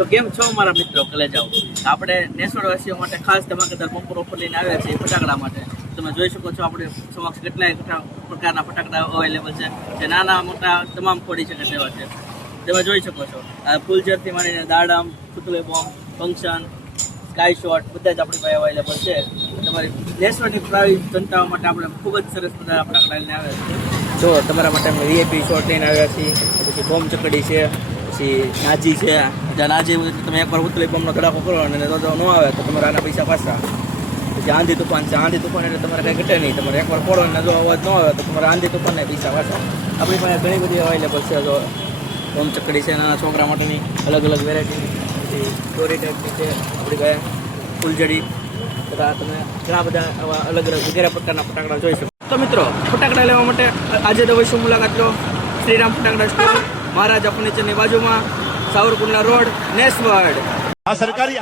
તો કેમ છો મારા મિત્રો કલેજાઓ? આપણે નેસવાસીઓ માટે ખાસ ધમાકેદાર બમ્પર ઓફર લઈને આવ્યા છીએ ફટાકડા માટે. તમે જોઈ શકો છો આપણે સમક્ષ કેટલાય પ્રકારના ફટાકડા અવેલેબલ છે, જે નાના મોટા તમામ ફોડી શકે તેવા છે. તમે જોઈ શકો છો આ ફૂલઝરથી માંડીને દાડમ, પુતળી બોમ્બ, ફંક્શન, સ્કાય શોટ બધા જ આપણી પાસે અવેલેબલ છે. તમારી નેસવાની ભાવિ જનતાઓ માટે આપણે ખૂબ જ સરસ બધા ફટાકડા લઈને આવ્યા છીએ. જો તમારા માટે અમે વીઆઈપી શોટ લઈને આવ્યા છીએ, પછી બોમ્બ ચકડી છે, પછી નાજી છે. જ્યાં નાજી હોય તો તમે એકવાર પુતળી બોમ્બનો ધડાકો કરો અને તો ન આવે તો તમારા આના પૈસા પાછા. પછી આંધી તુફાન છે, આંધી તુફાન એટલે તમારે કંઈ ઘટે નહીં. તમારે એકવાર ફોડો અને જો અવાજ ન આવે તો તમારે આંધી તુફાનને પૈસા પાછા. આપણી પાસે ઘણી બધી અવેલેબલ છે. જો બોમ્બ ચકડી છે નાના છોકરા માટેની અલગ અલગ વેરાયટીની, પછી દોરી ટાઈપની છે આપણી પાસે, ફૂલઝડી બધા. તમે ઘણા બધા આવા અલગ અલગ વગેરે પ્રકારના ફટાકડા જોઈ શકો. તો મિત્રો, ફટાકડા લેવા માટે આજે તો અવશ્ય મુલાકાત લો શ્રીરામ ફટાકડા સ્ટોર, મહારાજા ફર્નિચરની બાજુમાં, સાવરકુંડલા રોડ, નેસવડ. આ સરકારી